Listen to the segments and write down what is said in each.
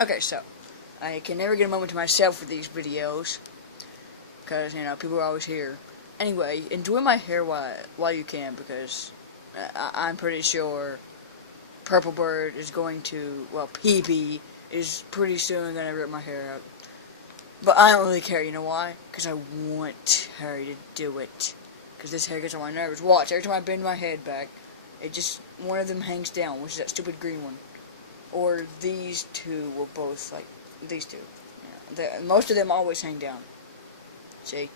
Okay, so I can never get a moment to myself with these videos because, you know, people are always here. Anyway, enjoy my hair while you can, because I'm pretty sure Purple Bird is going to, well, PB is pretty soon going to rip my hair out. But I don't really care, you know why? Because I want her to do it. Because this hair gets on my nerves. Watch, every time I bend my head back, it just, one of them hangs down, which is that stupid green one. Or these two will both, like, these two. Yeah, most of them always hang down. See?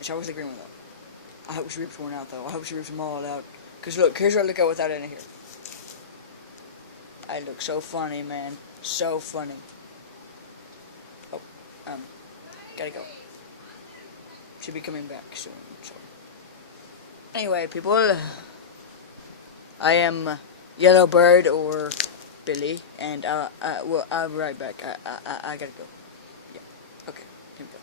It's always the green one, though. I hope she rips one out, though. I hope she rips them all out. Because look, here's what I look at without any hair. I look so funny, man. So funny. Oh, gotta go. Should be coming back soon, so. Anyway, people, I am Yellow Bird, or Billy, and well, I'll be right back. I gotta go. Yeah. Okay. Here we go.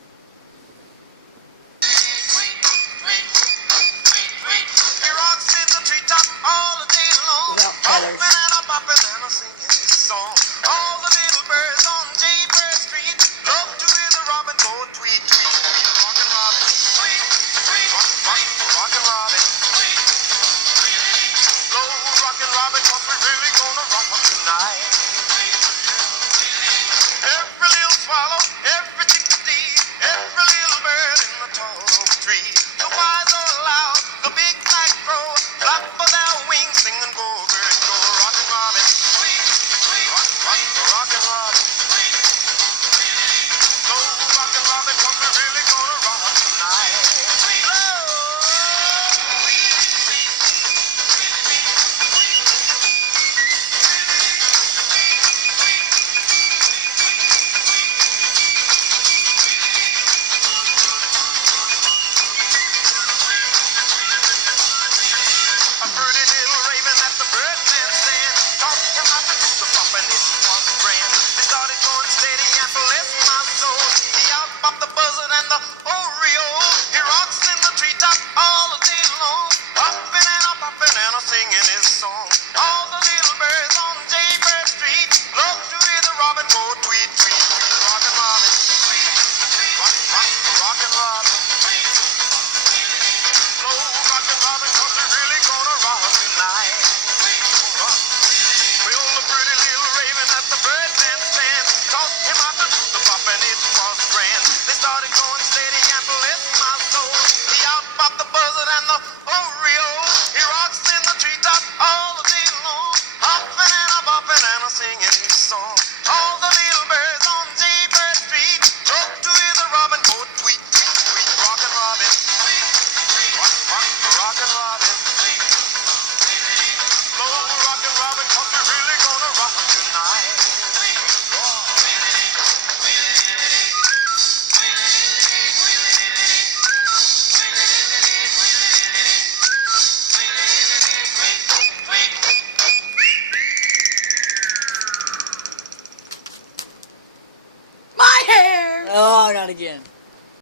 Oh, not again.